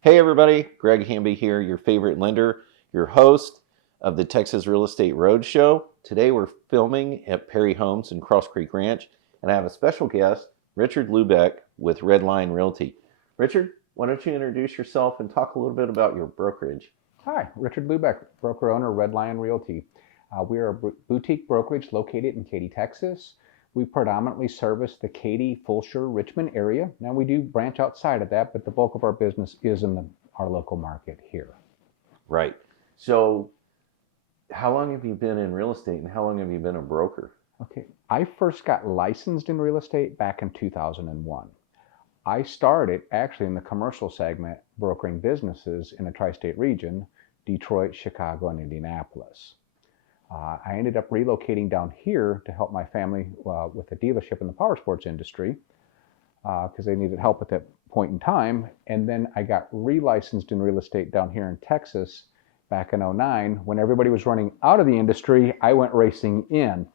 Hey everybody, Greg Hamby here, your favorite lender, your host of the Texas Real Estate Roadshow. Today we're filming at Perry Homes in Cross Creek Ranch, and I have a special guest, Richard Luebeck with Red Lion Realty. Richard, why don't you introduce yourself and talk a little bit about your brokerage? Hi, Richard Luebeck, broker owner, Red Lion Realty. We are a boutique brokerage located in Katy, Texas. We predominantly service the Katy, Fulshear, Richmond area. Now we do branch outside of that, but the bulk of our business is in our local market here. Right. So, how long have you been in real estate and how long have you been a broker? Okay, I first got licensed in real estate back in 2001. I started actually in the commercial segment, brokering businesses in the tri-state region, Detroit, Chicago, and Indianapolis. I ended up relocating down here to help my family with a dealership in the power sports industry because they needed help at that point in time. And then I got relicensed in real estate down here in Texas back in '09. When everybody was running out of the industry, I went racing in.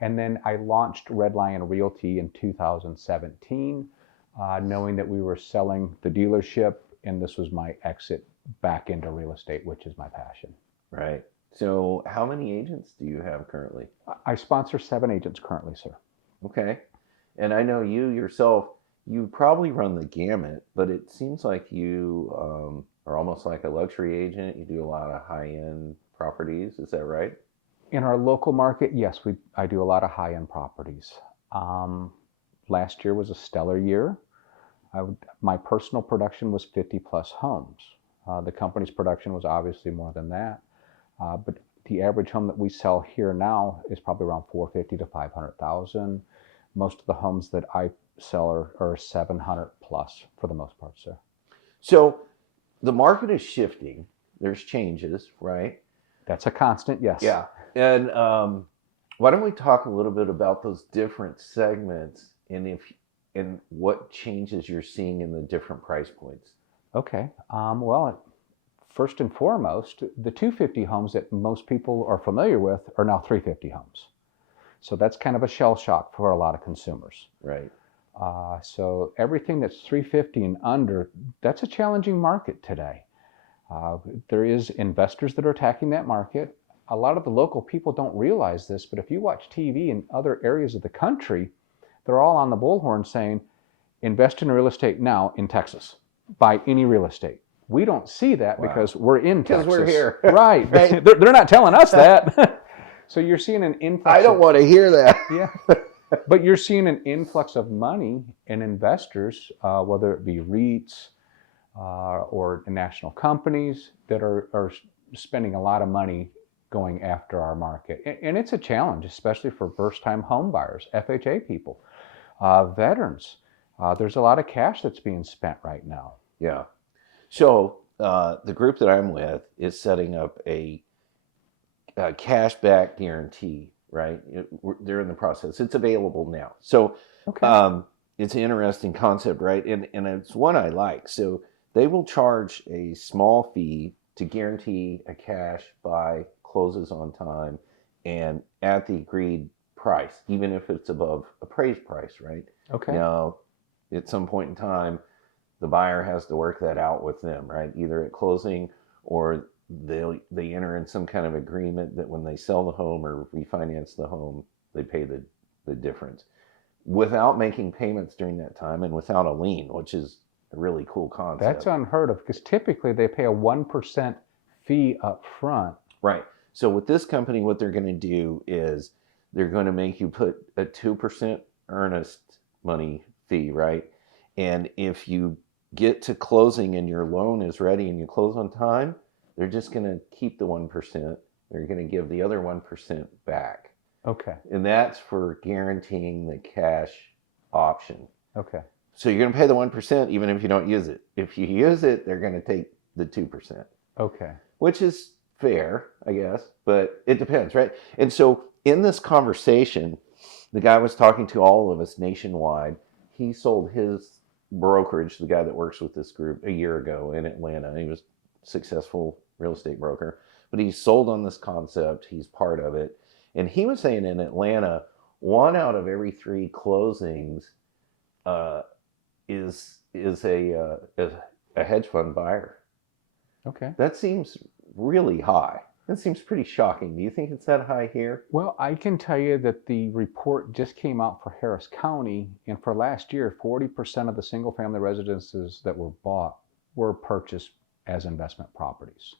And then I launched Red Lion Realty in 2017, knowing that we were selling the dealership, and this was my exit back into real estate, which is my passion. Right. So, how many agents do you have currently? I sponsor 7 agents currently, sir. Okay. And I know you yourself, you probably run the gamut, but it seems like you are almost like a luxury agent. You do a lot of high-end properties. Is that right? In our local market, yes, I do a lot of high-end properties. Last year was a stellar year. My personal production was 50 plus homes. The company's production was obviously more than that. But the average home that we sell here now is probably around 450 to 500,000. Most of the homes that I sell are 700 plus for the most part, sir. So the market is shifting. There's changes, right? That's a constant, yes. Yeah. And why don't we talk a little bit about those different segments and what changes you're seeing in the different price points? Okay. Well, first and foremost, the 250 homes that most people are familiar with are now 350 homes. So that's kind of a shell shock for a lot of consumers. Right. So everything that's 350 and under, that's a challenging market today. There is investors that are attacking that market. A lot of the local people don't realize this, but if you watch TV in other areas of the country, they're all on the bullhorn saying, invest in real estate now in Texas. Buy any real estate. We don't see that because we're in Texas. Because we're here. Right. Right. They're not telling us that. So you're seeing an influx. I don't want to hear that. Yeah. But you're seeing an influx of money and investors, whether it be REITs or national companies that are spending a lot of money going after our market. And it's a challenge, especially for first-time home buyers, FHA people, veterans. There's a lot of cash that's being spent right now. Yeah. So the group that I'm with is setting up a cash-back guarantee, right? They're in the process. It's available now. So okay. It's an interesting concept, right? And it's one I like. So they will charge a small fee to guarantee a cash buy, closes on time, and at the agreed price, even if it's above appraised price, right? Okay. Now, at some point in time, the buyer has to work that out with them, right? Either at closing or they enter in some kind of agreement that when they sell the home or refinance the home, they pay the difference without making payments during that time and without a lien, which is a really cool concept. That's unheard of because typically they pay a 1% fee up front. Right. So with this company, what they're going to do is they're going to make you put a 2% earnest money fee, right? And if you get to closing and your loan is ready and you close on time, they're just going to keep the 1%. They're going to give the other 1% back. Okay. And that's for guaranteeing the cash option. Okay. So you're going to pay the 1% even if you don't use it. If you use it, they're going to take the 2%. Okay. Which is fair, I guess, but it depends, right? And so in this conversation, the guy was talking to all of us nationwide. He sold his brokerage, the guy that works with this group, a year ago in Atlanta. He was a successful real estate broker, but he's sold on this concept. He's part of it. And he was saying in Atlanta, 1 out of every 3 closings is is a hedge fund buyer. Okay. That seems really high. That seems pretty shocking. Do you think it's that high here? Well, I can tell you that the report just came out for Harris County, and for last year, 40% of the single-family residences that were bought were purchased as investment properties.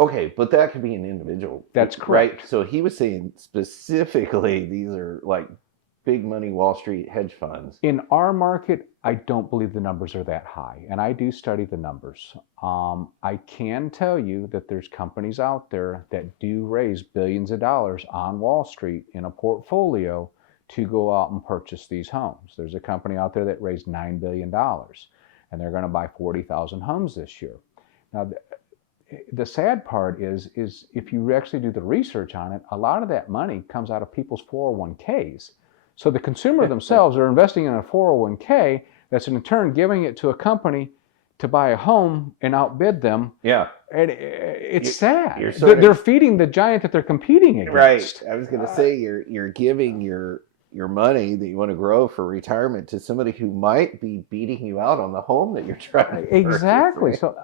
Okay, but that could be an individual. That's correct. Right? So he was saying specifically these are like big money Wall Street hedge funds. In our market, I don't believe the numbers are that high, and I do study the numbers. I can tell you that there's companies out there that do raise billions of dollars on Wall Street in a portfolio to go out and purchase these homes. There's a company out there that raised $9 billion, and they're going to buy 40,000 homes this year. Now, the sad part is if you actually do the research on it, a lot of that money comes out of people's 401ks. So the consumer themselves are investing in a 401k that's in turn giving it to a company to buy a home and outbid them. Yeah. And it's sad. They're feeding the giant that they're competing against. Right. I was going to say you're giving your money that you want to grow for retirement to somebody who might be beating you out on the home that you're trying to Exactly. purchase, So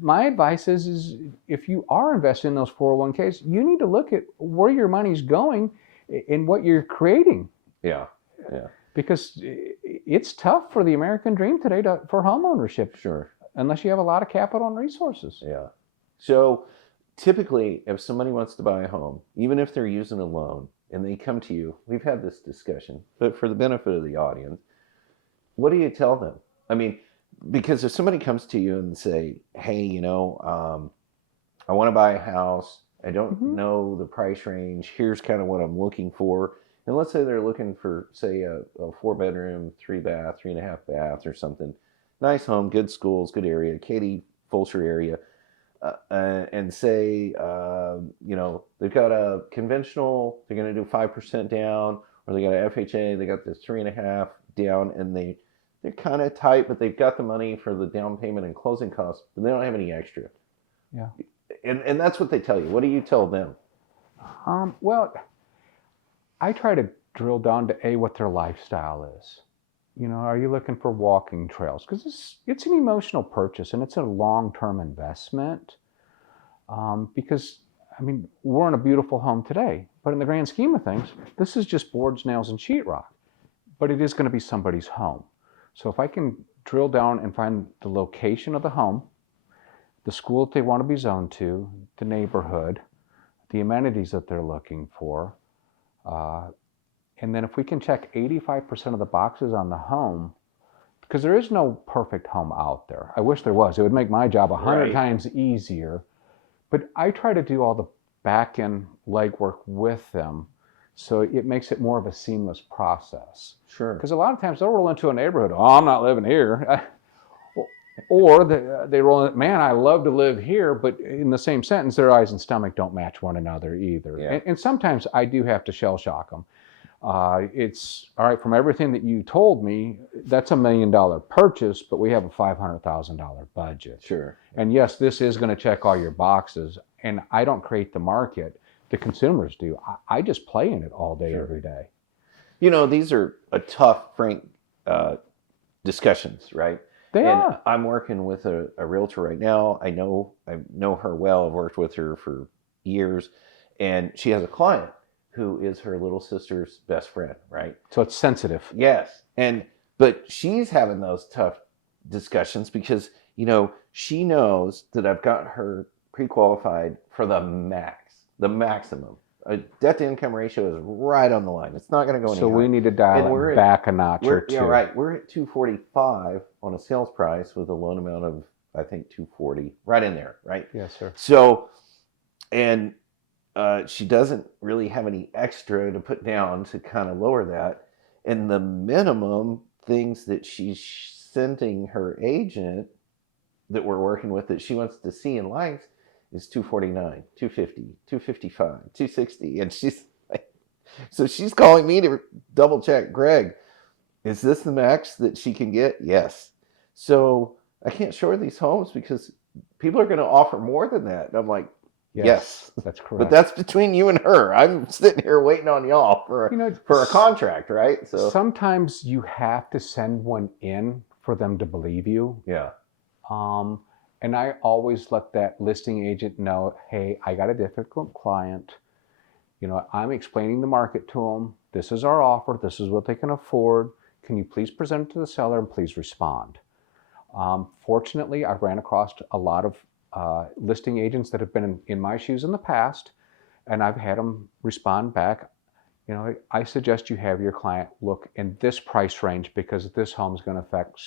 my advice is if you are investing in those 401ks, you need to look at where your money's going and what you're creating. Yeah, yeah. Because it's tough for the American dream today for home ownership. Sure. Unless you have a lot of capital and resources. Yeah. So typically, if somebody wants to buy a home, even if they're using a loan, and they come to you, we've had this discussion, but for the benefit of the audience, what do you tell them? I mean, because if somebody comes to you and say, hey, I want to buy a house, I don't know the price range, here's kind of what I'm looking for. And let's say they're looking for, say, a 4-bedroom, 3-bath, 3.5 bath or something. Nice home, good schools, good area, Katy, Fulshear area. And say, they've got a conventional, they're going to do 5% down, or they got an FHA, they got this 3.5 down, and they're kind of tight, but they've got the money for the down payment and closing costs, but they don't have any extra. Yeah. And that's what they tell you. What do you tell them? Well, I try to drill down to what their lifestyle is. Are you looking for walking trails? Because it's an emotional purchase and it's a long-term investment. Because, we're in a beautiful home today, but in the grand scheme of things, this is just boards, nails, and sheetrock. But it is going to be somebody's home. So if I can drill down and find the location of the home, the school that they want to be zoned to, the neighborhood, the amenities that they're looking for, and then if we can check 85% of the boxes on the home, because there is no perfect home out there. I wish there was. It would make my job 100 times easier. But I try to do all the back-end legwork with them, so it makes it more of a seamless process. Sure. Because a lot of times they'll roll into a neighborhood, oh, I'm not living here. Or they roll in, man, I love to live here, but in the same sentence, their eyes and stomach don't match one another either. Yeah. And sometimes I do have to shell shock them. It's, all right, from everything that you told me, that's $1 million purchase, but we have a $500,000 budget. Sure. And yes, this is going to check all your boxes. And I don't create the market. The consumers do. I just play in it all day, every day. These are a tough, frank discussions, right? They are. I'm working with a realtor right now. I know her well. I've worked with her for years. And she has a client who is her little sister's best friend, right? So it's sensitive. Yes. But she's having those tough discussions because, she knows that I've got her pre-qualified for the maximum. A debt-to-income ratio is right on the line. It's not going to go any So higher. we need to dial it back a notch or two. Yeah, right. We're at 245 on a sales price with a loan amount of, I think, 240. Right in there, right? Yes, sir. So, and she doesn't really have any extra to put down to kind of lower that. And the minimum things that she's sending her agent that we're working with that she wants to see and likes is 249, 250, 255, 260. And she's like, so she's calling me to double check, Greg, is this the max that she can get? Yes. So I can't show her these homes because people are going to offer more than that. And I'm like, yes. That's correct. But that's between you and her. I'm sitting here waiting on y'all for a contract, right? So sometimes you have to send one in for them to believe you. Yeah. And I always let that listing agent know, hey, I got a difficult client. You know, I'm explaining the market to them. This is our offer. This is what they can afford. Can you please present it to the seller and please respond? Fortunately, I've ran across a lot of listing agents that have been in my shoes in the past, and I've had them respond back. You know, I suggest you have your client look in this price range because this home is going to affect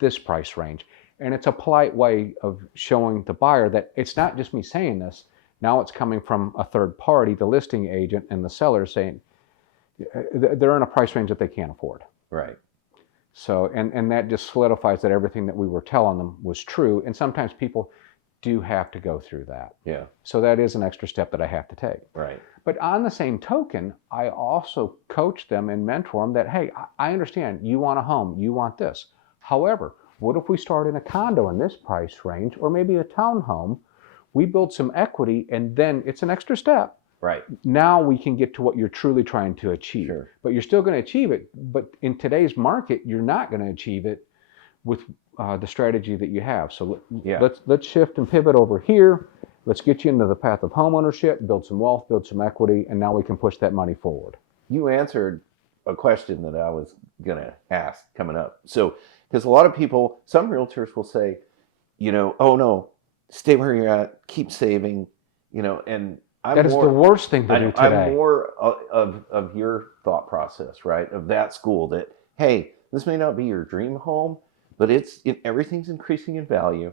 this price range. And it's a polite way of showing the buyer that it's not just me saying this. Now it's coming from a third party, the listing agent and the seller, saying they're in a price range that they can't afford. Right. So, and that just solidifies that everything that we were telling them was true. And sometimes people do have to go through that. Yeah. So that is an extra step that I have to take. Right. But on the same token, I also coach them and mentor them that, hey, I understand you want a home, you want this. However, what if we start in a condo in this price range, or maybe a townhome? We build some equity, and then it's an extra step. Right. Now we can get to what you're truly trying to achieve. Sure. But you're still going to achieve it. But in today's market, you're not going to achieve it with the strategy that you have. So let's shift and pivot over here. Let's get you into the path of home ownership, build some wealth, build some equity, and now we can push that money forward. You answered a question that I was going to ask coming up. So, because a lot of people, some realtors will say, you know, oh no, stay where you're at, keep saving, you know, and that is the worst thing to do today. I'm more of your thought process, right? Of that school that, hey, this may not be your dream home, but everything's increasing in value.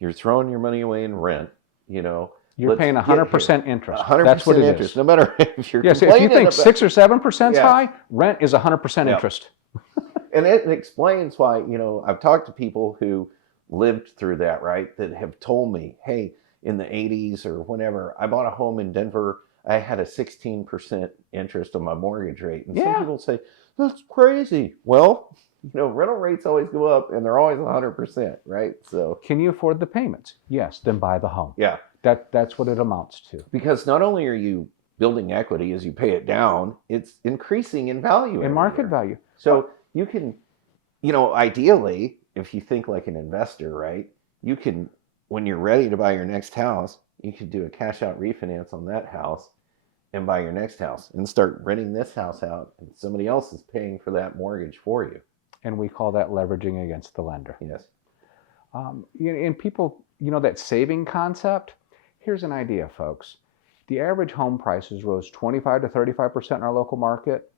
You're throwing your money away in rent, you know. You're paying 100% interest. 100% That's what it interest, is. No matter if you're yes, if you think 6 or 7% is high, rent is 100% interest. And it explains why, you know, I've talked to people who lived through that, right? That have told me, hey, in the 80s or whenever, I bought a home in Denver. I had a 16% interest on my mortgage rate. And some people say, that's crazy. Well, you know, rental rates always go up and they're always 100%, right? So can you afford the payments? Yes, then buy the home. Yeah. That's what it amounts to. Because not only are you building equity as you pay it down, it's increasing in value. In market value. So you can, you know, ideally, if you think like an investor, right, you can, when you're ready to buy your next house, you could do a cash out refinance on that house and buy your next house and start renting this house out, and somebody else is paying for that mortgage for you. And we call that leveraging against the lender. Yes. And people, you know, that saving concept, here's an idea, folks. The average home prices rose 25 to 35% in our local market.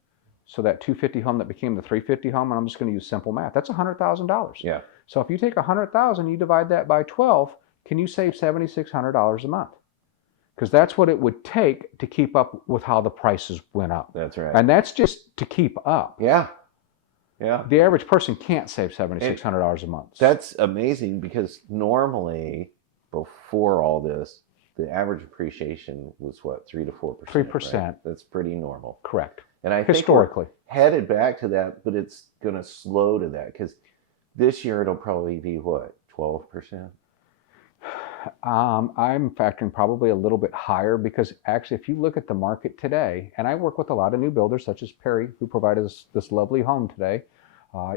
So that 250 home that became the 350 home, and I'm just going to use simple math, that's $100,000. Yeah. So if you take $100,000, you divide that by 12, can you save $7,600 a month? Because that's what it would take to keep up with how the prices went up. That's right. And that's just to keep up. Yeah. Yeah. The average person can't save $7,600 a month. That's amazing, because normally before all this, the average appreciation was what, 3 to 4%? 3%. Right? That's pretty normal. Correct. And I think historically we're headed back to that, but it's going to slow to that, because this year it'll probably be what, 12%? I'm factoring probably a little bit higher, because actually if you look at the market today, and I work with a lot of new builders such as Perry, who provided us this lovely home today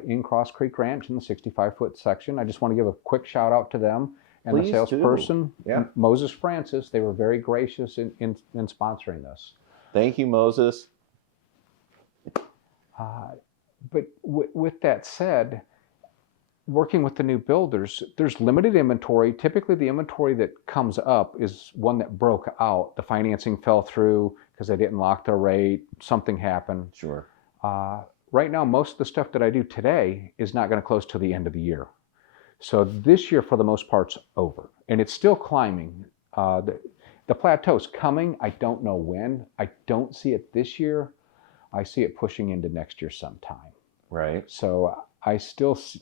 in Cross Creek Ranch in the 65-foot section. I just want to give a quick shout out to them and Please the salesperson, Moses Francis. They were very gracious in sponsoring this. Thank you, Moses. But with that said, working with the new builders, there's limited inventory. Typically, the inventory that comes up is one that broke out. The financing fell through because they didn't lock their rate. Something happened. Sure. Right now, most of the stuff that I do today is not going to close till the end of the year. So this year, for the most part, is over. And it's still climbing. The plateau's coming. I don't know when. I don't see it this year. I see it pushing into next year sometime. Right. So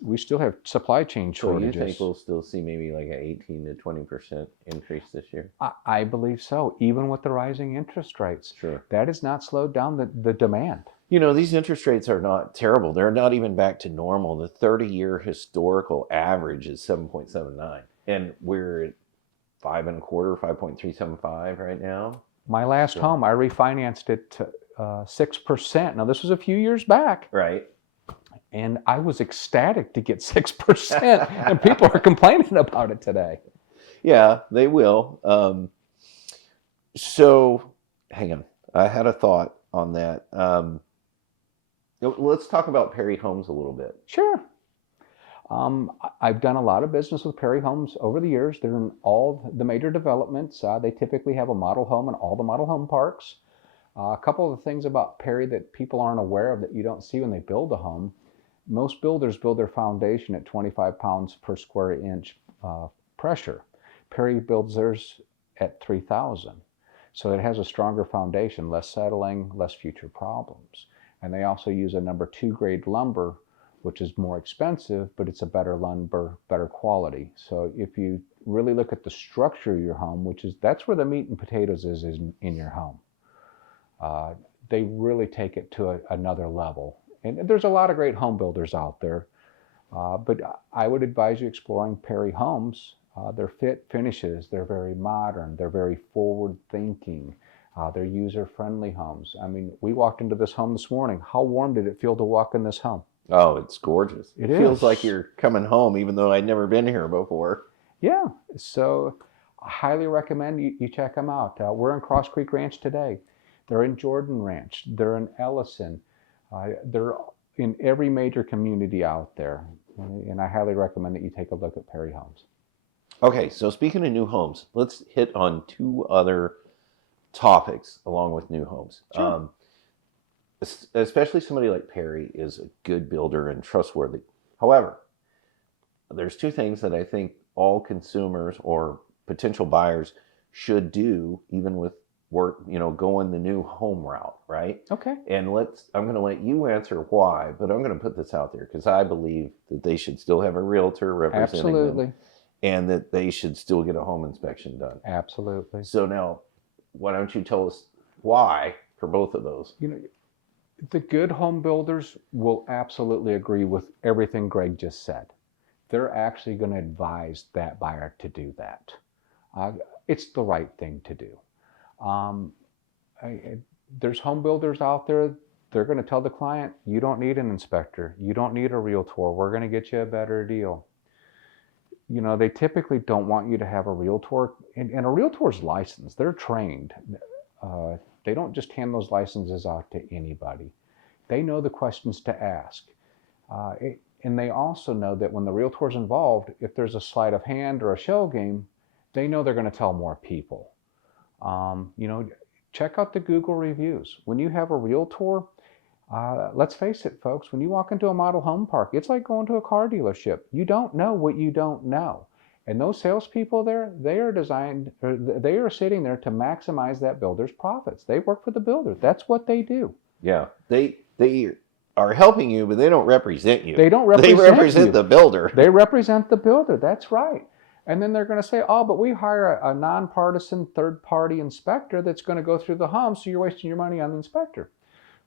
we still have supply chain shortages. So you think we'll still see maybe like an 18 to 20% increase this year? I believe so, even with the rising interest rates. Sure. That has not slowed down the demand. You know, these interest rates are not terrible. They're not even back to normal. The 30-year historical average is 7.79, and we're at 5.25, 5.375 right now. My last home, I refinanced it to 6%. Now, this was a few years back. Right. And I was ecstatic to get 6%, and people are complaining about it today. Yeah, they will. So, hang on. I had a thought on that. Let's talk about Perry Homes a little bit. Sure. I've done a lot of business with Perry Homes over the years. They're in all the major developments. They typically have a model home in all the model home parks. A couple of the things about Perry that people aren't aware of that you don't see when they build a home. Most builders build their foundation at 25 pounds per square inch pressure. Perry builds theirs at 3,000. So it has a stronger foundation, less settling, less future problems. And they also use a number 2 grade lumber, which is more expensive, but it's a better lumber, better quality. So if you really look at the structure of your home, that's where the meat and potatoes is in your home. They really take it to another level. And there's a lot of great home builders out there, but I would advise you exploring Perry Homes. Their fit finishes, they're very modern, they're very forward-thinking, they're user-friendly homes. I mean, we walked into this home this morning. How warm did it feel to walk in this home? Oh, it's gorgeous. It feels is. like you're coming home, even though I'd never been here before. Yeah, so I highly recommend you check them out. We're in Cross Creek Ranch today. They're in Jordan Ranch. They're in Ellison. They're in every major community out there. And I highly recommend that you take a look at Perry Homes. Okay, so speaking of new homes, let's hit on 2 other topics along with new homes. Sure. Especially somebody like Perry is a good builder and trustworthy. However, there's 2 things that I think all consumers or potential buyers should do, even with work, going the new home route, right? Okay. And I'm going to let you answer why, but I'm going to put this out there because I believe that they should still have a realtor representing them, and that they should still get a home inspection done. Absolutely. So now, why don't you tell us why for both of those? The good home builders will absolutely agree with everything Greg just said. They're actually going to advise that buyer to do that. It's the right thing to do. There's home builders out there, they're going to tell the client, you don't need an inspector, you don't need a realtor, we're going to get you a better deal. They typically don't want you to have a realtor, and a realtor's licensed, they're trained. They don't just hand those licenses out to anybody. They know the questions to ask. And they also know that when the realtor's involved, if there's a sleight of hand or a shell game, they know they're going to tell more people. Check out the Google reviews. When you have a realtor, let's face it, folks, when you walk into a model home park, it's like going to a car dealership. You don't know what you don't know. And those salespeople there, they are sitting there to maximize that builder's profits. They work for the builder. That's what they do. Yeah, they are helping you, but they don't represent you. They don't represent They represent the builder. They represent the builder. That's right. And then they're going to say, oh, but we hire a nonpartisan third-party inspector that's going to go through the home, so you're wasting your money on the inspector.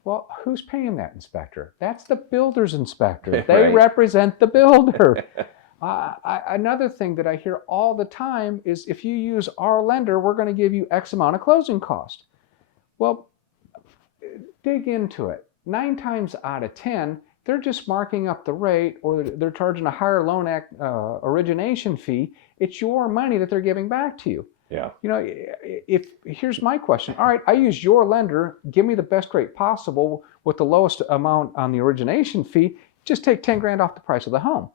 Well, who's paying that inspector? That's the builder's inspector. They Right. represent the builder. Another thing that I hear all the time is if you use our lender, we're going to give you X amount of closing cost. Well, dig into it. 9 times out of 10, they're just marking up the rate, or they're charging a higher loan origination fee. It's your money that they're giving back to you. Yeah. Here's my question. All right, I use your lender. Give me the best rate possible with the lowest amount on the origination fee. Just take 10 grand off the price of the home.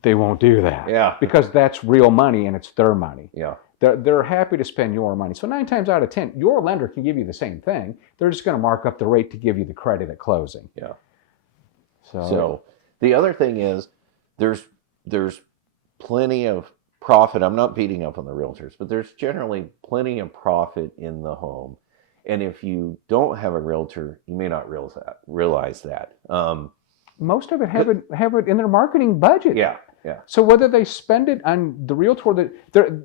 They won't do that. Yeah. Because that's real money and it's their money. Yeah. They're happy to spend your money. So 9 times out of 10, your lender can give you the same thing. They're just going to mark up the rate to give you the credit at closing. Yeah. So the other thing is there's plenty of profit. I'm not beating up on the realtors, but there's generally plenty of profit in the home. And if you don't have a realtor, you may not realize that. Most of it have it in their marketing budget. Yeah. Yeah. So whether they spend it on the realtor, they're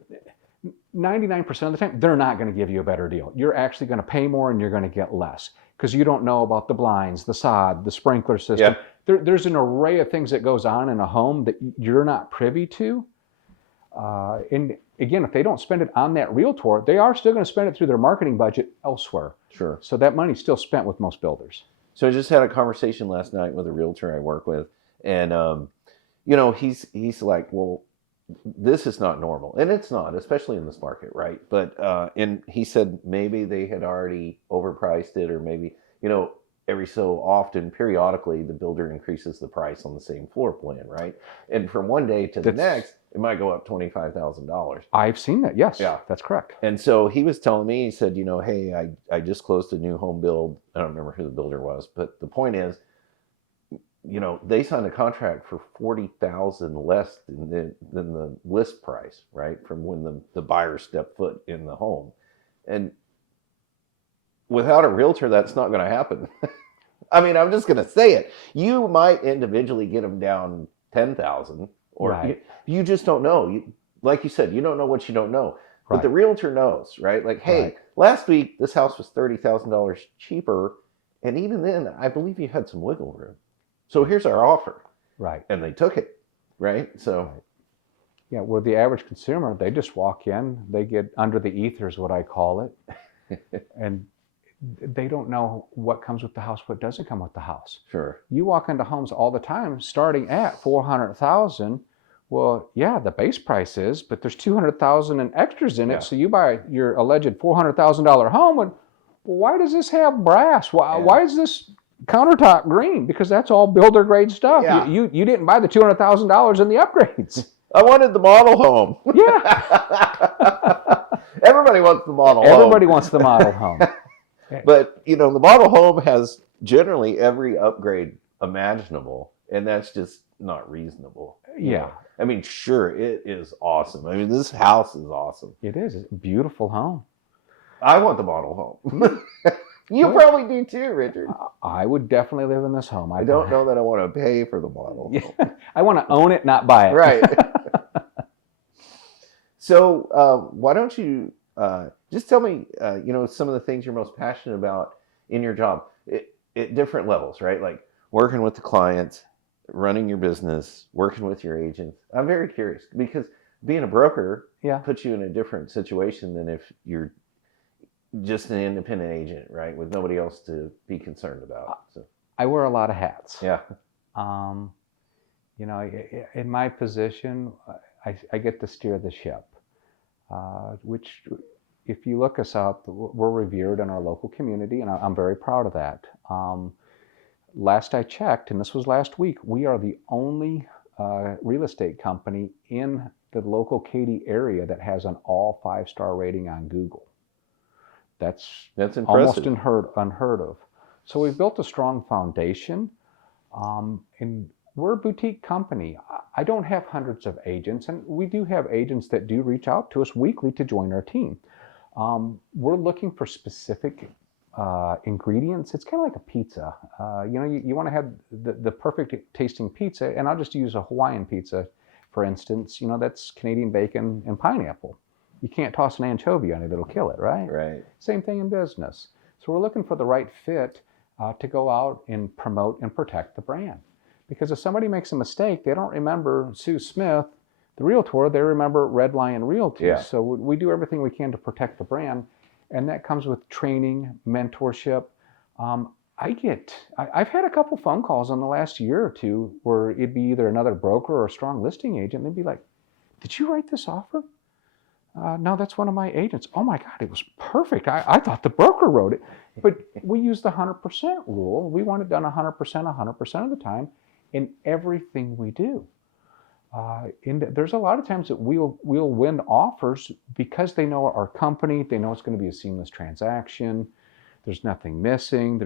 99% of the time, they're not going to give you a better deal. You're actually going to pay more and you're going to get less because you don't know about the blinds, the sod, the sprinkler system. Yeah. There's an array of things that goes on in a home that you're not privy to. And again, if they don't spend it on that realtor, they are still going to spend it through their marketing budget elsewhere. Sure. So that money's still spent with most builders. So I just had a conversation last night with a realtor I work with, and he's like, well, this is not normal, and it's not, especially in this market, right? But and he said maybe they had already overpriced it, or maybe every so often, periodically, the builder increases the price on the same floor plan, right? And from one day to the next, it might go up $25,000. I've seen that. Yes, Yeah, that's correct. And so he was telling me, he said, hey, I just closed a new home build. I don't remember who the builder was, but the point is, they signed a contract for $40,000 less than the list price, right? From when the buyer stepped foot in the home. And without a realtor, that's not going to happen. I mean, I'm just going to say it. You might individually get them down 10,000, or right. you just don't know. Like you said, you don't know what you don't know. But Right. the realtor knows, right? Like, hey, right. last week this house was $30,000 cheaper, and even then, I believe you had some wiggle room. So here's our offer. Right. And they took it, right? So. Right. Yeah, where the average consumer, they just walk in, they get under the ether is what I call it, and they don't know what comes with the house, what doesn't come with the house. Sure. You walk into homes all the time starting at $400,000. Well, yeah, the base price is, but there's $200,000 in extras in it. So you buy your alleged $400,000 home, and why does this have brass? Why is this countertop green? Because that's all builder grade stuff. Yeah. You didn't buy the $200,000 in the upgrades. I wanted the model home. Yeah. Everybody wants the model home. Everybody wants the model home. But, the model home has generally every upgrade imaginable, and that's just not reasonable. Yeah. I mean, sure, it is awesome. I mean, this house is awesome. It is. It's a beautiful home. I want the model home. You probably do too, Richard. I would definitely live in this home. I don't know that I want to pay for the model home. I want to own it, not buy it. Right. So why don't you just tell me, some of the things you're most passionate about in your job at different levels, right? Like working with the clients, running your business, working with your agents. I'm very curious because being a broker puts you in a different situation than if you're just an independent agent, right? With nobody else to be concerned about. So I wear a lot of hats. Yeah. In my position, I get to steer the ship, which if you look us up, we're revered in our local community, and I'm very proud of that. Last I checked, and this was last week, we are the only real estate company in the local Katy area that has an all 5-star rating on Google. That's impressive. Almost unheard of. So we've built a strong foundation, and we're a boutique company. I don't have hundreds of agents, and we do have agents that do reach out to us weekly to join our team. We're looking for specific ingredients. It's kind of like a pizza. You want to have the perfect tasting pizza, and I'll just use a Hawaiian pizza, for instance. That's Canadian bacon and pineapple. You can't toss an anchovy on it, it'll kill it, right? Right. Same thing in business. So we're looking for the right fit to go out and promote and protect the brand. Because if somebody makes a mistake, they don't remember Sue Smith, the realtor, they remember Red Lion Realty. Yeah. So we do everything we can to protect the brand, and that comes with training, mentorship. I've had a couple phone calls in the last year or two where it'd be either another broker or a strong listing agent. They'd be like, "Did you write this offer?" No, that's one of my agents. Oh my God, it was perfect. I thought the broker wrote it. But we use the 100% rule. We want it done 100% of the time in everything we do. And there's a lot of times that we'll win offers because they know our company, they know it's going to be a seamless transaction. There's nothing missing.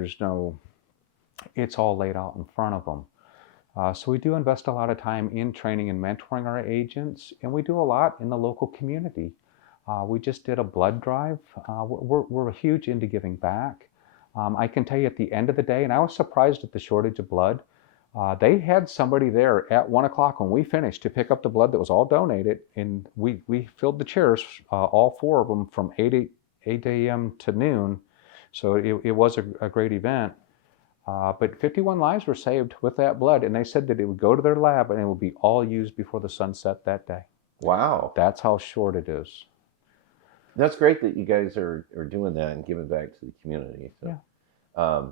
It's all laid out in front of them. So we do invest a lot of time in training and mentoring our agents, and we do a lot in the local community. We just did a blood drive. We're huge into giving back. I can tell you at the end of the day, and I was surprised at the shortage of blood. They had somebody there at 1 o'clock when we finished to pick up the blood that was all donated, and we filled the chairs, all 4 of them, from 8 a.m. to noon. So it was a great event. But 51 lives were saved with that blood, and they said that it would go to their lab and it would be all used before the sun set that day. Wow. That's how short it is. That's great that you guys are doing that and giving back to the community. So, yeah.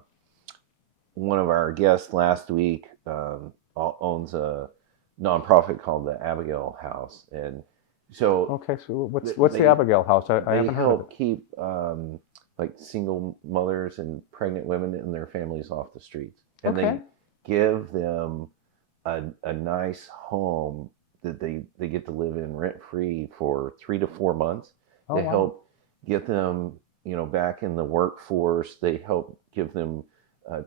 one of our guests last week owns a nonprofit called the Abigail House, and so Okay, so what's the Abigail House? I they haven't heard of help it. keep like single mothers and pregnant women and their families off the streets, and Okay. they give them a nice home that they get to live in rent free for 3 to 4 months. Oh, They wow. help get them, back in the workforce. They help give them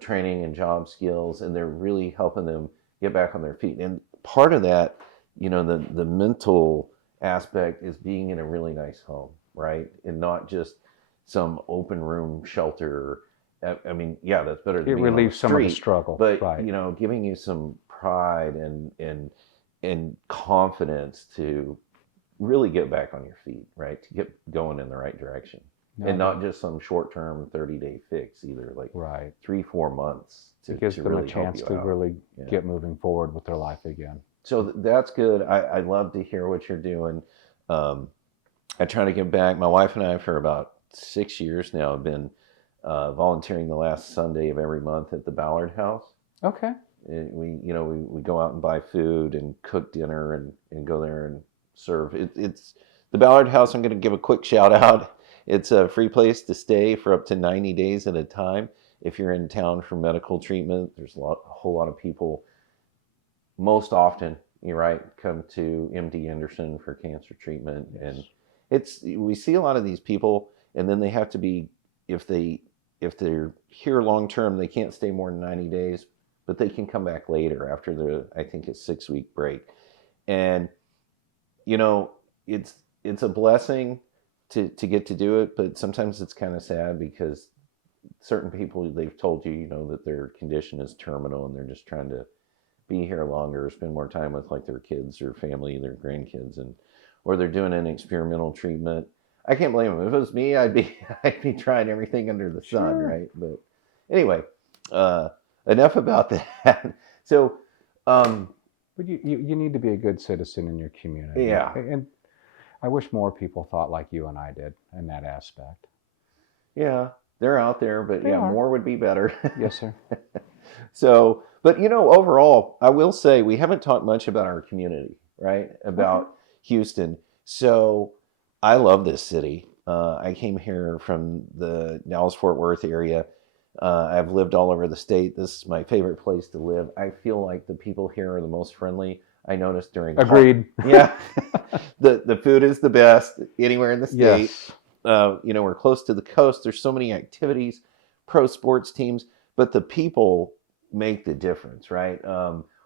training and job skills, and they're really helping them get back on their feet. And part of that, the mental aspect is being in a really nice home, right, and not just some open room shelter. I mean, yeah, that's better than It being on the relieves some of the street, struggle, but right? giving you some pride and confidence to really get back on your feet, right? To get going in the right direction. No, And not just some short term 30-day fix either, like right. 3-4 months It gives to them a really help chance you to out. really Yeah. get moving forward with their life again. So that's good. I love to hear what you're doing. I try to give back. My wife and I, for about 6 years now, have been volunteering the last Sunday of every month at the Ballard House. Okay. We go out and buy food and cook dinner and go there and serve. It's the Ballard House. I'm going to give a quick shout out. It's a free place to stay for up to 90 days at a time. If you're in town for medical treatment, there's a whole lot of people. Most often, you're right, come to MD Anderson for cancer treatment, Yes. and we see a lot of these people, and then they have to be, if they're here long term, they can't stay more than 90 days, but they can come back later after I think, a 6-week break. And it's a blessing to get to do it, but sometimes it's kind of sad because certain people, they've told you, that their condition is terminal and they're just trying to be here longer, spend more time with like their kids or family, their grandkids, or they're doing an experimental treatment. I can't blame them. If it was me, I'd be I'd be trying everything under the sun, Sure. right? But anyway, uh, enough about that. So, But you need to be a good citizen in your community. yeah, And I wish more people thought like you and I did in that aspect. yeah, they're out there, but They yeah, are. more would be better. Yes, sir. So, but overall, I will say we haven't talked much about our community, right? About Okay. Houston. So, I love this city. I came here from the Dallas-Fort Worth area. I've lived all over the state. This is my favorite place to live. I feel like the people here are the most friendly. I noticed during Agreed. yeah, the food is the best anywhere in the state. Yes. We're close to the coast. There's so many activities, pro sports teams, but the people make the difference, right?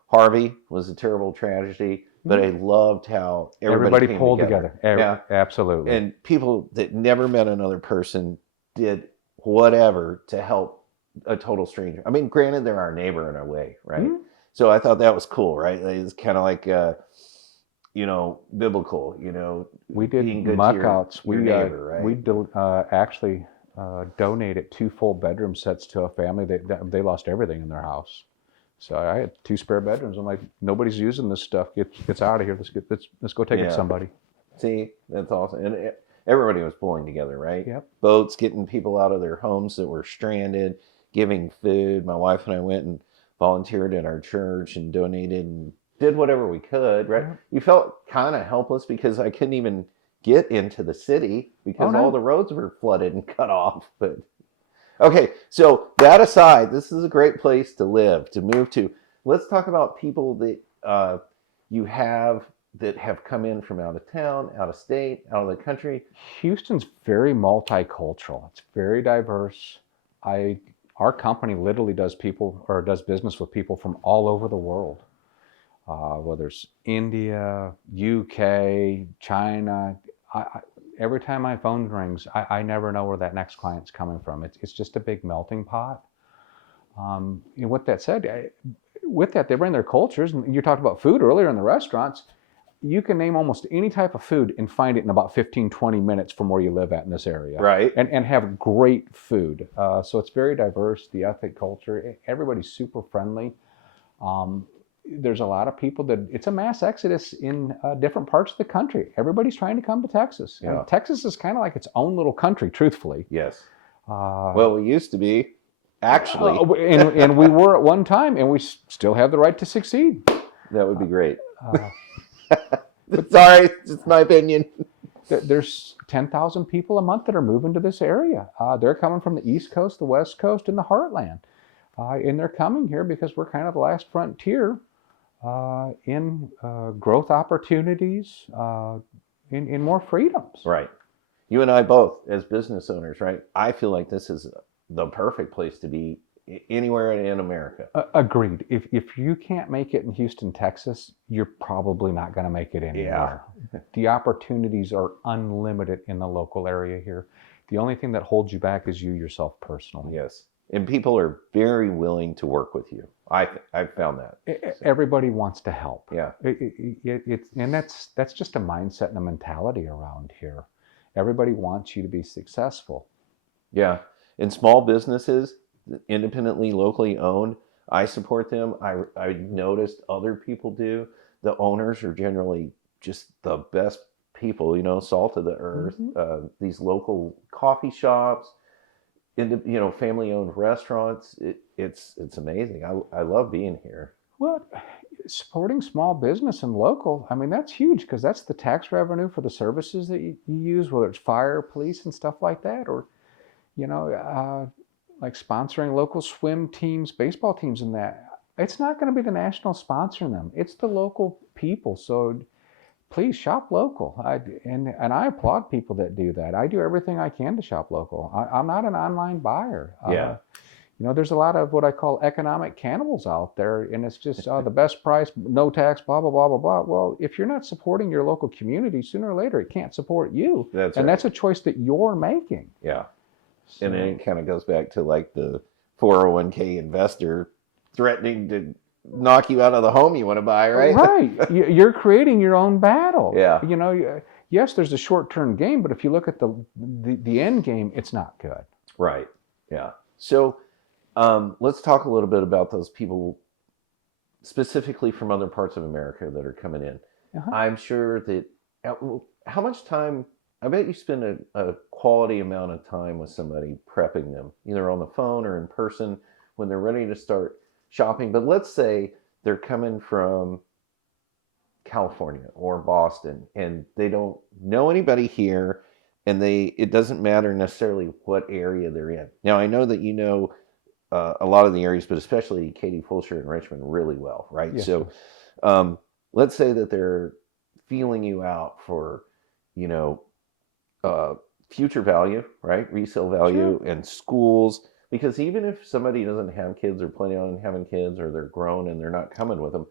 Harvey was a terrible tragedy, but I loved how everybody came pulled together. together. Yeah, Absolutely. and people that never met another person did whatever to help a total stranger. I mean, granted, they're our neighbor in a way, right? Mhm. So I thought that was cool, right? It's kind of like, biblical, We did being good muck to outs. your neighbor, right? We actually donated 2 full bedroom sets to a family that they lost everything in their house. So I had 2 spare bedrooms. I'm like, nobody's using this stuff. It's out of here. Let's go take it to Yeah. somebody. See, that's awesome. And everybody was pulling together, right? Yep. Boats, getting people out of their homes that were stranded, giving food. My wife and I went and volunteered at our church and donated and did whatever we could, right? Yeah. You felt kind of helpless because I couldn't even get into the city because no. all the roads were flooded and cut off. But okay, so that aside, this is a great place to live, to move to. Let's talk about people that you have that have come in from out of town, out of state, out of the country. Houston's very multicultural. It's very diverse. Our company literally does business with people from all over the world. Whether it's India, UK, China. Every time my phone rings, I never know where that next client's coming from. It's just a big melting pot. With that said, with that, they bring their cultures. And you talked about food earlier in the restaurants. You can name almost any type of food and find it in about 15, 20 minutes from where you live at in this area. Right. And have great food. So it's very diverse, the ethnic culture. Everybody's super friendly. There's a lot of people it's a mass exodus in different parts of the country. Everybody's trying to come to Texas. Yeah. And Texas is kind of like its own little country, truthfully. Yes. Well, we used to be. Actually, and we were at one time, and we still have the right to succeed. that would be great. Uh, Sorry, it's just my opinion. There's 10,000 people a month that are moving to this area. They're coming from the East Coast, the West Coast, and the Heartland. And they're coming here because we're kind of the last frontier in growth opportunities, in more freedoms. Right. You and I both, as business owners, right? I feel like this is the perfect place to be anywhere in America. Agreed. If you can't make it in Houston, Texas, you're probably not going to make it anywhere. Yeah. The opportunities are unlimited in the local area here. The only thing that holds you back is you yourself personally. Yes. And people are very willing to work with you. I've found that. Everybody wants to help. Yeah. And that's just a mindset and a mentality around here. Everybody wants you to be successful. Yeah. In small businesses, independently, locally owned, I support them. I noticed other people do. The owners are generally just the best people, salt of the earth. Mm-hmm. These local coffee shops, family-owned restaurants. It's amazing. I love being here. Well, supporting small business and local, I mean, that's huge because that's the tax revenue for the services that you use, whether it's fire, police, and stuff like that, or like sponsoring local swim teams, baseball teams, and that. It's not going to be the national sponsoring them. It's the local people. So please shop local. And I applaud people that do that. I do everything I can to shop local. I'm not an online buyer. Yeah. There's a lot of what I call economic cannibals out there, and it's just the best price, no tax, blah, blah, blah, blah, blah. Well, if you're not supporting your local community, sooner or later it can't support you. That's a choice that you're making. Yeah. So, and then it kind of goes back to like the 401k investor threatening to knock you out of the home you want to buy, right? Right. You're creating your own battle. Yeah. Yes, there's a short-term game, but if you look at the end game, it's not good. Right. Yeah. So let's talk a little bit about those people specifically from other parts of America that are coming in. Uh-huh. I'm sure that how much time, I bet you spend a quality amount of time with somebody prepping them, either on the phone or in person when they're ready to start shopping. But let's say they're coming from California or Boston and they don't know anybody here, and it doesn't matter necessarily what area they're in. Now, I know that a lot of the areas, but especially Katy, Fulshear, and Richmond really well, right? Yes. So let's say that they're feeling you out for, future value, right? Resale value, sure. And schools. Because even if somebody doesn't have kids or planning on having kids, or they're grown and they're not coming with them,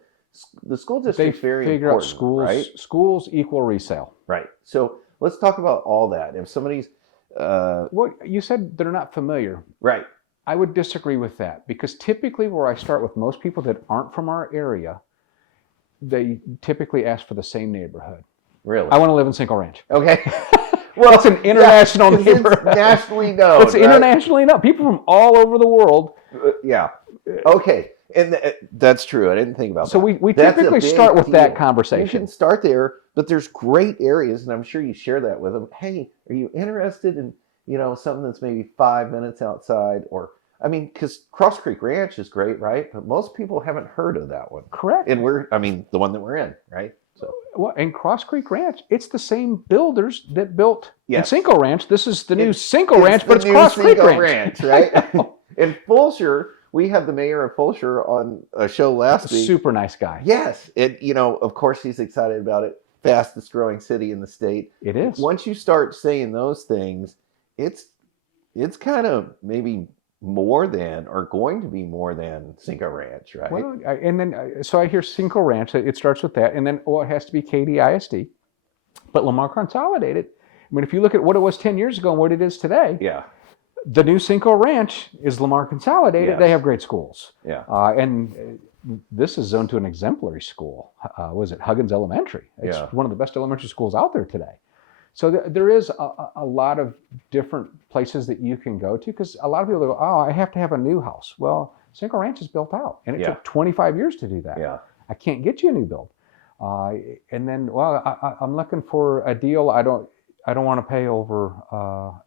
the school district's very important, out schools, right? Schools equal resale. Right. So let's talk about all that. If somebody's... Well, you said they're not familiar. Right. I would disagree with that, because typically where I start with most people that aren't from our area, they typically ask for the same neighborhood. Really? I want to live in Cinco Ranch. Okay. Well, it's an international neighborhood. It's nationally known. It's internationally known. People from all over the world. Yeah. Okay. And that's true. I didn't think about that. So we typically start with that conversation. You can start there, but there's great areas, and I'm sure you share that with them. Hey, are you interested in, something that's maybe 5 minutes outside? Or, because Cross Creek Ranch is great, right? But most people haven't heard of that one. Correct. And the one that we're in, right? So. Well, and Cross Creek Ranch, it's the same builders that built Cinco Ranch. This is the new Cinco Ranch, but it's Cross Creek Ranch, right? In Fulshear, we had the mayor of Fulshear on a show last week. Super nice guy. Yes. Of course he's excited about it. Fastest growing city in the state. It is. Once you start saying those things, it's kind of maybe more than, or going to be more than, Cinco Ranch, right? Well, so I hear Cinco Ranch, it starts with that, and then it has to be Katy ISD. But Lamar Consolidated, if you look at what it was 10 years ago and what it is today, yeah, the new Cinco Ranch is Lamar Consolidated. Yes. They have great schools. Yeah. And this is zoned to an exemplary school. Was it Huggins Elementary? It's one of the best elementary schools out there today. So there is a lot of different places that you can go to, because a lot of people go, I have to have a new house. Well, Cinco Ranch is built out, and it took 25 years to do that. Yeah. I can't get you a new build. And then, I'm looking for a deal. I don't want to pay over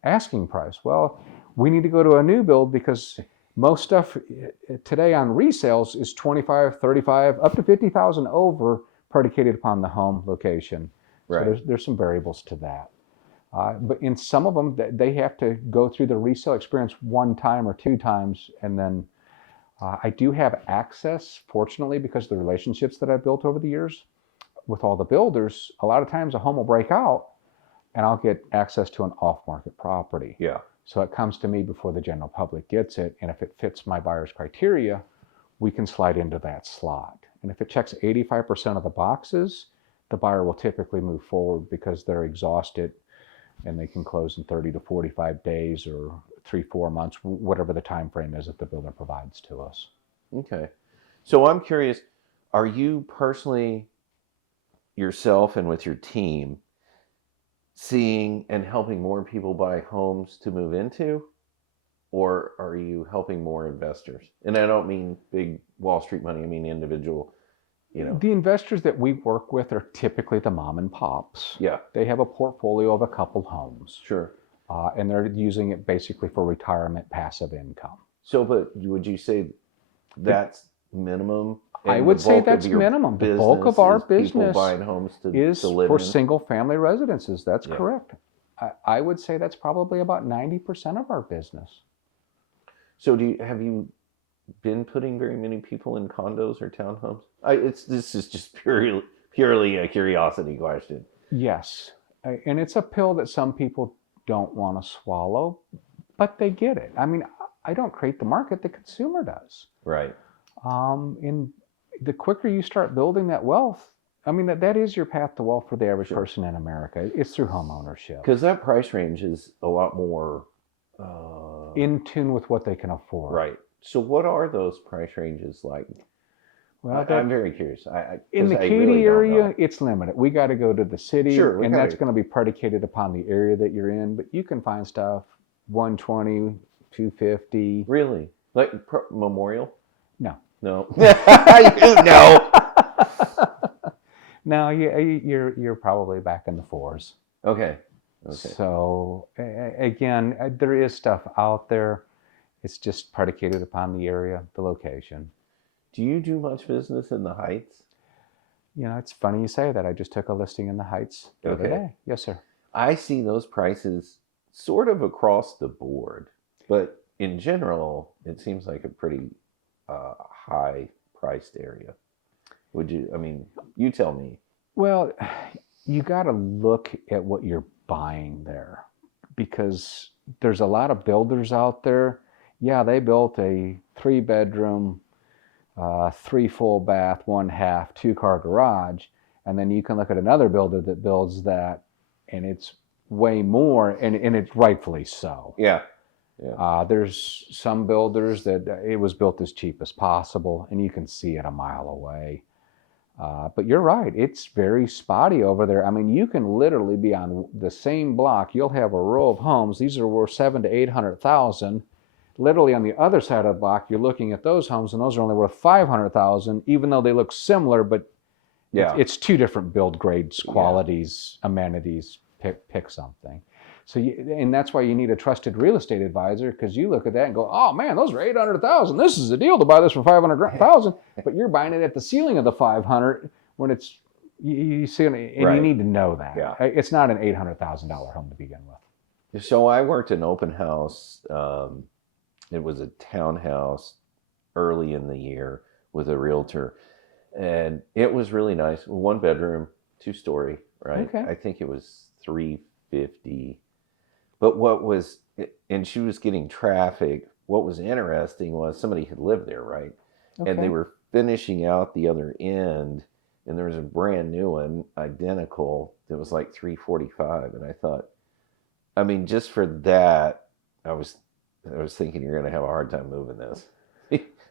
asking price. Well, we need to go to a new build because Most stuff today on resales is 25, 35, up to 50,000 over, predicated upon the home location. Right. So there's some variables to that. But in some of them, they have to go through the resale experience one time or two times. And then I do have access, fortunately, because of the relationships that I've built over the years with all the builders. A lot of times a home will break out and I'll get access to an off-market property. Yeah. So it comes to me before the general public gets it. And if it fits my buyer's criteria, we can slide into that slot. And if it checks 85% of the boxes, the buyer will typically move forward because they're exhausted and they can close in 30 to 45 days or 3-4 months, whatever the time frame is that the builder provides to us. Okay. So I'm curious, are you personally yourself and with your team seeing and helping more people buy homes to move into, or are you helping more investors? And I don't mean big Wall Street money, I mean individual, The investors that we work with are typically the mom and pops. Yeah. They have a portfolio of a couple homes. Sure. And they're using it basically for retirement passive income. So, but would you say that's minimum? I And would the say bulk of that's your minimum. The bulk of business our is people business buying homes is to live for in? single family residences. That's Yeah. correct. I would say that's probably about 90% of our business. So have you been putting very many people in condos or townhomes? This is just purely a curiosity question. Yes. And it's a pill that some people don't want to swallow, but they get it. I mean, I don't create the market, the consumer does. Right. And the quicker you start building that wealth, I mean, that is your path to wealth for the average Sure. person in America. It's through home ownership. Because that price range is a lot more In tune with what they can afford. right. So what are those price ranges like? Well, I'm very curious. in the I Katy really don't area, know. it's limited. We got to go to the city, Sure, and that's going to be predicated upon the area that you're in. But you can find stuff 120, 250. Really? Like Memorial? No. No. No. No, you're probably back in the fours. Okay. So again, there is stuff out there. It's just predicated upon the area, the location. Do you do much business in the Heights? It's funny you say that. I just took a listing in the Heights the other day. Yes, sir. I see those prices sort of across the board, but in general, it seems like a pretty high-priced area. You tell me. Well, you got to look at what you're buying there, because there's a lot of builders out there. Yeah, they built a 3-bedroom, 3 full bath, 1/2, 2-car garage, and then you can look at another builder that builds that, and it's way more, and it's rightfully so. Yeah. There's some builders that it was built as cheap as possible, and you can see it a mile away. But you're right, it's very spotty over there. I mean, you can literally be on the same block. You'll have a row of homes. These are worth $700,000 to $800,000. Literally on the other side of the block, you're looking at those homes, and those are only worth $500,000, even though they look similar. But Yeah. it's two different build grades, qualities, amenities. Pick something. So, and that's why you need a trusted real estate advisor, because you look at that and go, "Oh man, those are $800,000. This is a deal to buy this for $500,000." But you're buying it at the ceiling of the $500,000 when it's you see, and Right. you need to know that. Yeah. It's not an $800,000 home to begin with. So I worked an open house. It was a townhouse early in the year with a realtor, and it was really nice. 1 bedroom, 2-story, right? Okay. I think it was $350. But and she was getting traffic. What was interesting was somebody had lived there, right? Okay. And they were finishing out the other end, and there was a brand new one, identical, that was like $345. And I thought, I mean, just for that, I was thinking you're going to have a hard time moving this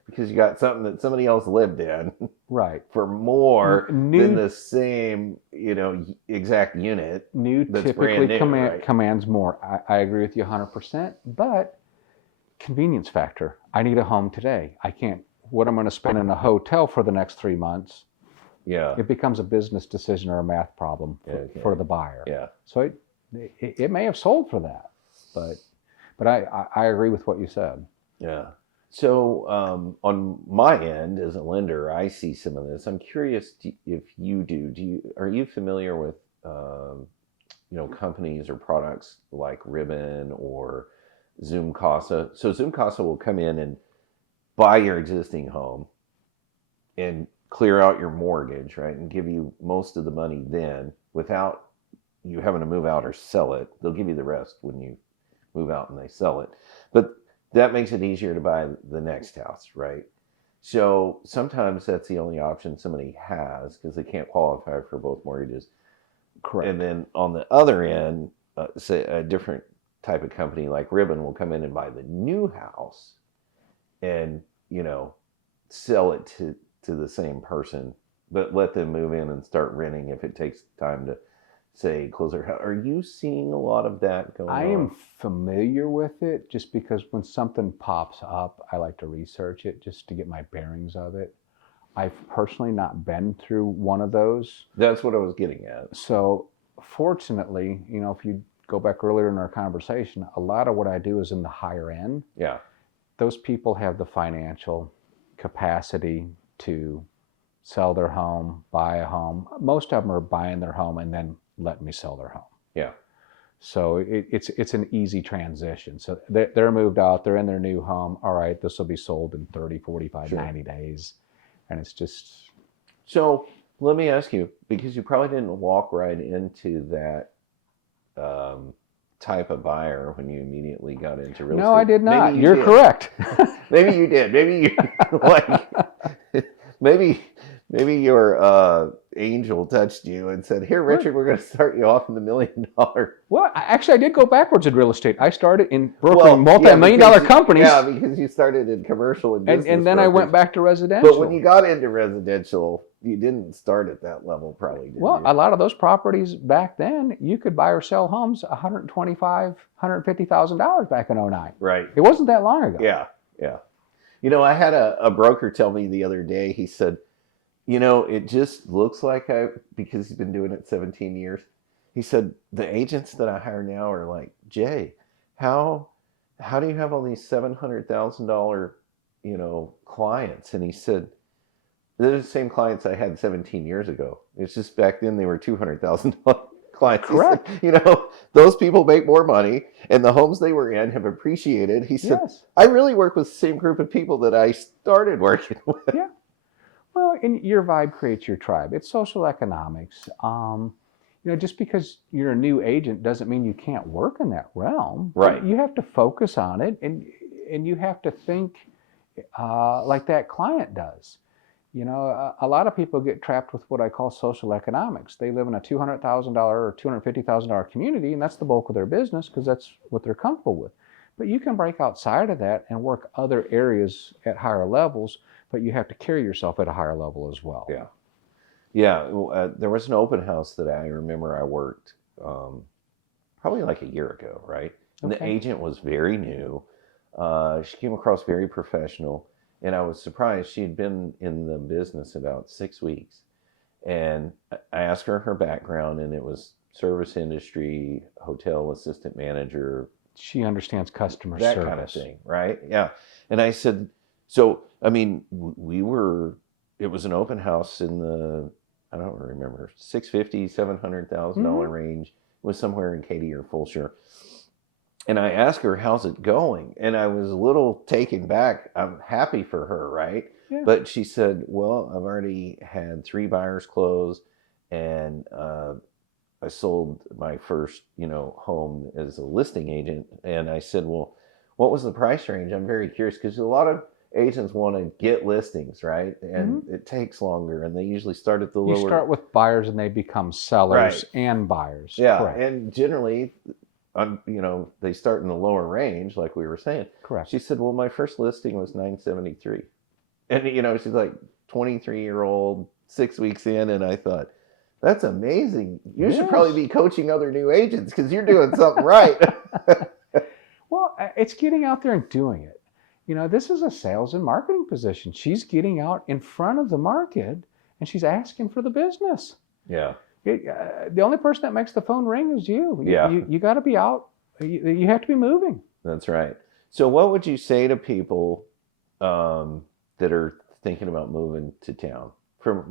because you got something that somebody else lived in, right, for more than the same, exact unit. New that's typically brand new, right? commands more. I agree with you 100%, but convenience factor. I need a home today. I can't. What I'm going to spend in a hotel for the next 3 months. Yeah, it becomes a business decision or a math problem for the buyer. Yeah. So it may have sold for that, but I agree with what you said. Yeah. So on my end as a lender, I see some of this. I'm curious if you do. Are you familiar with companies or products like Ribbon or Zoom Casa? So Zoom Casa will come in and buy your existing home and clear out your mortgage, right, and give you most of the money then without you having to move out or sell it. They'll give you the rest when you move out and they sell it. But that makes it easier to buy the next house, right? So sometimes that's the only option somebody has because they can't qualify for both mortgages. Correct. And then on the other end, say a different type of company like Ribbon will come in and buy the new house and, sell it to the same person, but let them move in and start renting if it takes time to, say, close their house. Are you seeing a lot of that going on? I am familiar with it just because when something pops up, I like to research it just to get my bearings of it. I've personally not been through one of those. That's what I was getting at. So fortunately, if you go back earlier in our conversation, a lot of what I do is in the higher end. Yeah. Those people have the financial capacity to sell their home, buy a home. Most of them are buying their home and then letting me sell their home. Yeah. So it's an easy transition. So they're moved out, they're in their new home. All right, this will be sold in 30, 45, Sure. 90 days. And it's just... So let me ask you, because you probably didn't walk right into that type of buyer when you immediately got into real estate. No, I did not. Maybe You're did. correct. Maybe you did. Maybe you maybe your angel touched you and said, "Here, Richard, we're going to start you off in the $1 million." Well, actually, I did go backwards in real estate. I started in brokering multi-million-dollar companies. Yeah, because you started in commercial and business and then brokerage. I went back to residential. But when you got into residential, you didn't start at that level, probably, did you? A lot of those properties back then, you could buy or sell homes $125,000, $150,000 back in 2009. Right. It wasn't that long ago. Yeah, yeah. I had a broker tell me the other day, he said, it just looks like because he's been doing it 17 years, he said, the agents that I hire now are like, Jay, how do you have all these $700,000, clients? And he said, they're the same clients I had 17 years ago. It's just back then they were $200,000 clients. Correct. Said, those people make more money and the homes they were in have appreciated. He said, Yes. I really work with the same group of people that I started working with. Yeah. Well, and your vibe creates your tribe. It's social economics. Just because you're a new agent doesn't mean you can't work in that realm. Right. You have to focus on it, and you have to think like that client does. A lot of people get trapped with what I call social economics. They live in a $200,000 or $250,000 community, and that's the bulk of their business because that's what they're comfortable with. But you can break outside of that and work other areas at higher levels, but you have to carry yourself at a higher level as well. Yeah. Yeah. There was an open house that I remember I worked probably like a year ago, right? And the agent was very new. She came across very professional. And I was surprised. She had been in the business about 6 weeks. And I asked her background, and it was service industry, hotel assistant manager. She understands customer that service. Kind of thing, right? Yeah. And I said, so, it was an open house in the, I don't remember, $650,000, $700,000 range. It was somewhere in Katy or Fulshire. And I asked her, how's it going? And I was a little taken back. I'm happy for her, right? Yeah. But she said, well, I've already had 3 buyers close, and I sold my first, home as a listing agent. And I said, well, what was the price range? I'm very curious because a lot of agents want to get listings, right? And it takes longer, and they usually start at the lower. You start with buyers, and they become sellers and buyers. Yeah, correct. And generally, they start in the lower range, like we were saying. Correct. She said, well, my first listing was $973. And, she's like 23-year-old, 6 weeks in, and I thought, that's amazing. You should probably be coaching other new agents because you're doing something right. Well, it's getting out there and doing it. This is a sales and marketing position. She's getting out in front of the market, and she's asking for the business. Yeah. The only person that makes the phone ring is you. You got to be out. You have to be moving. That's right. So what would you say to people that are thinking about moving to town from,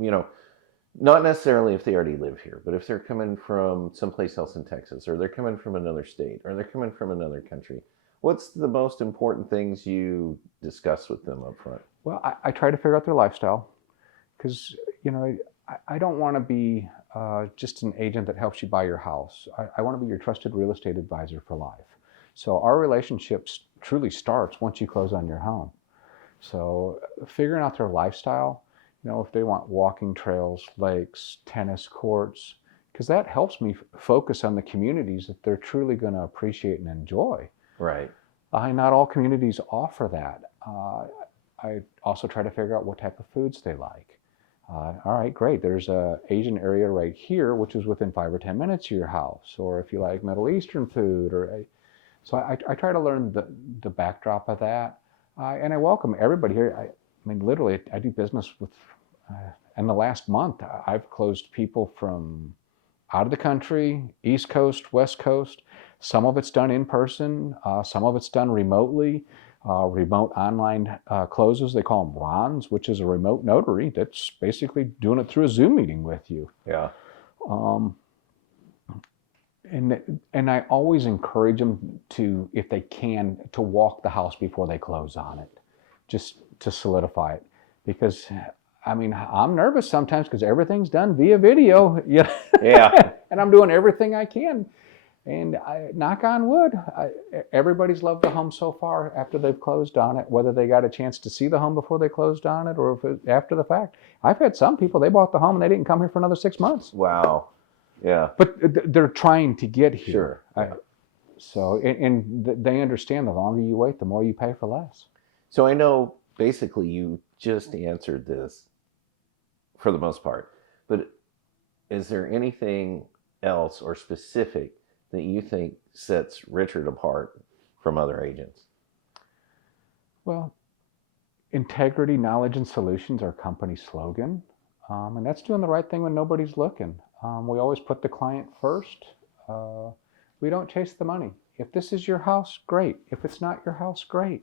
not necessarily if they already live here, but if they're coming from someplace else in Texas, or they're coming from another state, or they're coming from another country, what's the most important things you discuss with them up front? Well, I try to figure out their lifestyle because, I don't want to be just an agent that helps you buy your house. I want to be your trusted real estate advisor for life. So our relationship truly starts once you close on your home. So figuring out their lifestyle, if they want walking trails, lakes, tennis courts, because that helps me focus on the communities that they're truly going to appreciate and enjoy. Right. Not all communities offer that. I also try to figure out what type of foods they like. All right, great. There's a Asian area right here, which is within 5 or 10 minutes of your house. Or if you like Middle Eastern food, so I try to learn the backdrop of that. And I welcome everybody here. I mean, literally, I do business with, in the last month, I've closed people from out of the country, East Coast, West Coast. Some of it's done in person, some of it's done remotely. Remote online closes, they call them RONs, which is a remote notary that's basically doing it through a Zoom meeting with you. Yeah. And I always encourage them to, if they can, to walk the house before they close on it, just to solidify it. Because, I mean, I'm nervous sometimes because everything's done via video. Yeah. And I'm doing everything I can. And knock on wood, everybody's loved the home so far after they've closed on it, whether they got a chance to see the home before they closed on it or after the fact. I've had some people, they bought the home and they didn't come here for another 6 months. Wow. Yeah. But they're trying to get here. Sure. So they understand the longer you wait, the more you pay for less. So I know basically you just answered this for the most part, but is there anything else or specific that you think sets Richard apart from other agents? Well, integrity, knowledge, and solutions are our company slogan. And that's doing the right thing when nobody's looking. We always put the client first. We don't chase the money. If this is your house, great. If it's not your house, great.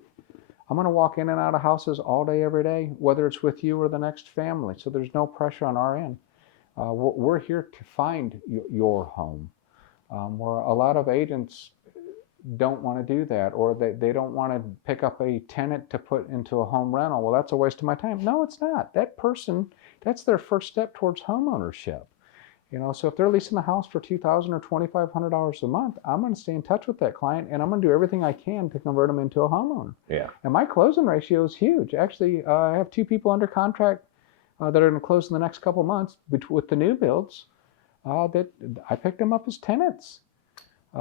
I'm going to walk in and out of houses all day, every day, whether it's with you or the next family. So there's no pressure on our end. We're here to find your home. Where a lot of agents don't want to do that, or they don't want to pick up a tenant to put into a home rental. Well, that's a waste of my time. No, it's not. That person, that's their first step towards home ownership. So if they're leasing a house for $2,000 or $2,500 a month, I'm going to stay in touch with that client and I'm going to do everything I can to convert them into a homeowner. Yeah. And my closing ratio is huge. Actually, I have 2 people under contract that are going to close in the next couple months with the new builds. That I picked them up as tenants.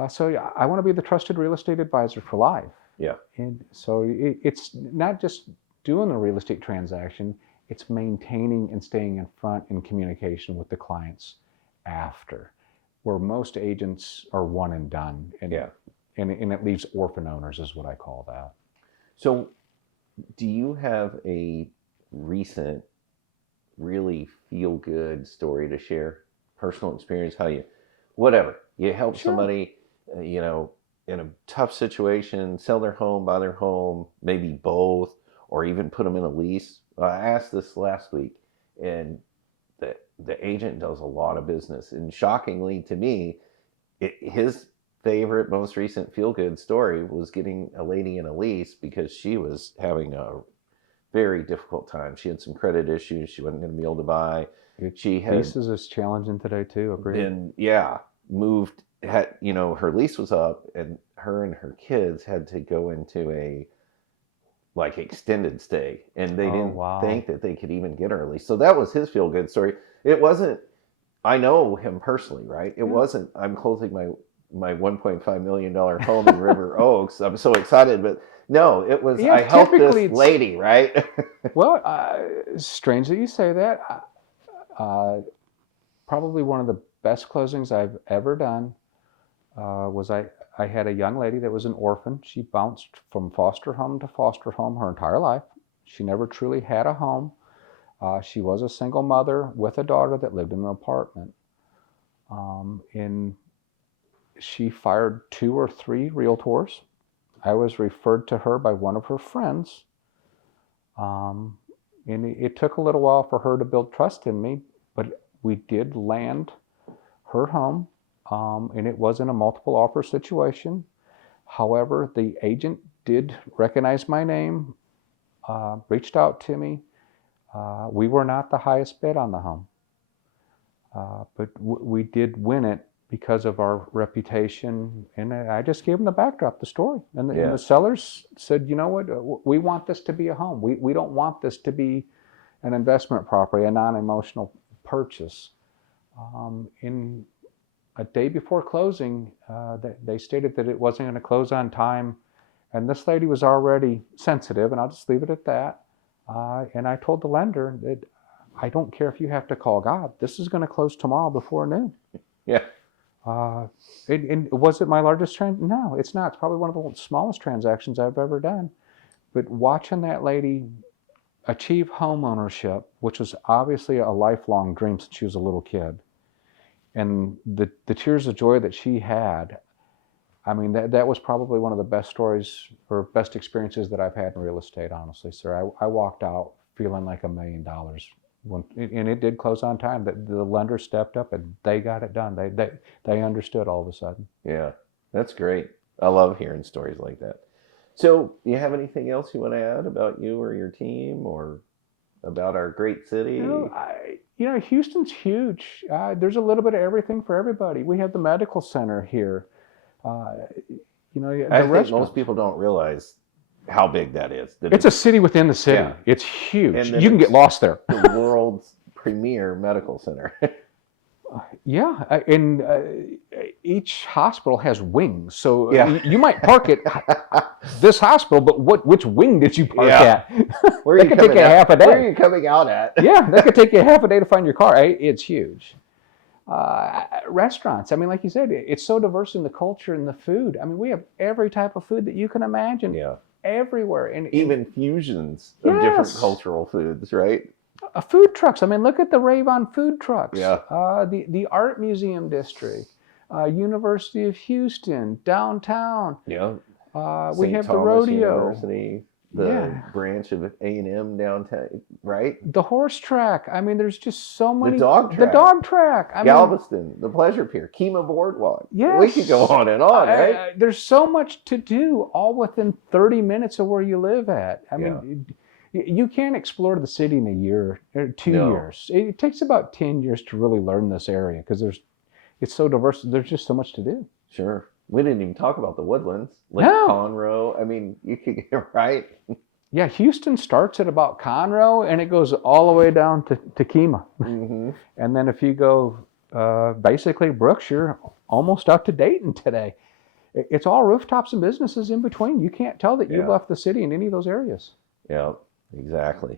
So I want to be the trusted real estate advisor for life. Yeah. And so it's not just doing the real estate transaction, it's maintaining and staying in front in communication with the clients after, where most agents are one and done. And, yeah. And it leaves orphan owners is what I call that. So do you have a recent, really feel-good story to share? Personal experience, how you help somebody, in a tough situation, sell their home, buy their home, maybe both, or even put them in a lease. I asked this last week, and the agent does a lot of business. And shockingly to me, his favorite, most recent feel-good story was getting a lady in a lease because she was having a very difficult time. She had some credit issues. She wasn't going to be able to buy. She had leases is challenging today too. Agreed. And moved. Her lease was up, and her kids had to go into a extended stay, and they didn't think that they could even get her a lease. So that was his feel good story. It wasn't. I know him personally, right? It wasn't. I'm closing my $1.5 million home in River Oaks. I'm so excited, but no, it was. I helped this lady, right? Well, strange that you say that. Probably one of the best closings I've ever done was I had a young lady that was an orphan. She bounced from foster home to foster home her entire life. She never truly had a home. She was a single mother with a daughter that lived in an apartment. And she fired 2 or 3 realtors. I was referred to her by one of her friends. And it took a little while for her to build trust in me, but we did land her home, and it wasn't a multiple offer situation. However, the agent did recognize my name, reached out to me. We were not the highest bid on the home, but we did win it because of our reputation. And I just gave them the backdrop, the story. And the sellers said, you know what, we want this to be a home. We don't want this to be an investment property, a non-emotional purchase. In a day before closing, they stated that it wasn't going to close on time. And this lady was already sensitive, and I'll just leave it at that. And I told the lender that I don't care if you have to call God. This is going to close tomorrow before noon. Yeah. And was it my largest transaction? No, it's not. It's probably one of the smallest transactions I've ever done. But watching that lady achieve home ownership, which was obviously a lifelong dream since she was a little kid, and the tears of joy that she had, I mean, that was probably one of the best stories or best experiences that I've had in real estate, honestly, sir. I walked out feeling like $1 million. And it did close on time. The lender stepped up and they got it done. They understood all of a sudden. Yeah, that's great. I love hearing stories like that. So, do you have anything else you want to add about you or your team or about our great city? Houston's huge. There's a little bit of everything for everybody. We have the medical center here. I think most people don't realize how big that is. It's a city within the city. Yeah. It's huge. You can get lost there. The world's premier medical center. Yeah, and each hospital has wings, so you might park at this hospital, but which wing did you park at? Where that could take you half a day. Where are you coming out at? Yeah, that could take you half a day to find your car. It's huge. Restaurants, I mean, like you said, it's so diverse in the culture and the food. I mean, we have every type of food that you can imagine. Yeah. Everywhere. And even fusions of different cultural foods, right? Food trucks. I mean, look at the Rave-On food trucks. Yeah. The Art Museum District, University of Houston, downtown. Yeah. We have the rodeo. University, the branch of A&M downtown, right? The horse track. I mean, there's just so many. The dog track. The dog track. Galveston, the Pleasure Pier, Kemah Boardwalk. Yes. We could go on and on, right? There's so much to do, all within 30 minutes of where you live at. I mean, you can't explore the city in a year or 2 years. It takes about 10 years to really learn this area because it's so diverse. There's just so much to do. Sure. We didn't even talk about the Woodlands, Lake Conroe. I mean, you could get right. Yeah, Houston starts at about Conroe and it goes all the way down to Kemah. Mm-hmm. And then if you go basically Brooks, you're almost out to Dayton today. It's all rooftops and businesses in between. You can't tell that you've left the city in any of those areas. Yeah, exactly.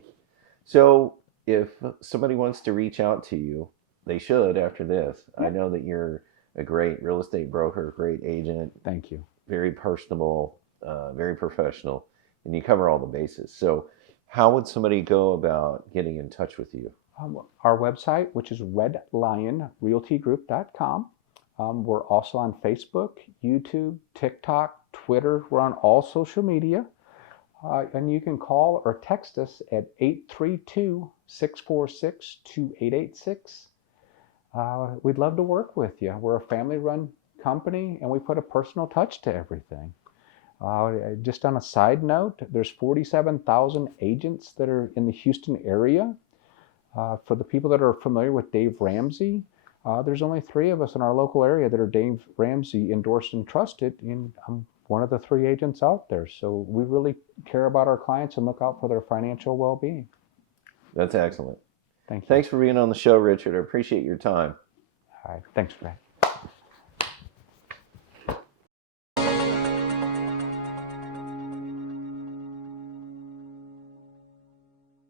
So if somebody wants to reach out to you, they should after this. I know that you're a great real estate broker, great agent. Thank you. Very personable, very professional, and you cover all the bases. So how would somebody go about getting in touch with you? Our website, which is redlionrealtygroup.com. We're also on Facebook, YouTube, TikTok, Twitter. We're on all social media. And you can call or text us at 832-646-2886. We'd love to work with you. We're a family-run company, and we put a personal touch to everything. Just on a side note, there's 47,000 agents that are in the Houston area. For the people that are familiar with Dave Ramsey, there's only 3 of us in our local area that are Dave Ramsey endorsed and trusted, and I'm one of the 3 agents out there. So we really care about our clients and look out for their financial well-being. That's excellent. Thank you. Thanks for being on the show, Richard. I appreciate your time. All right. Thanks, Brad.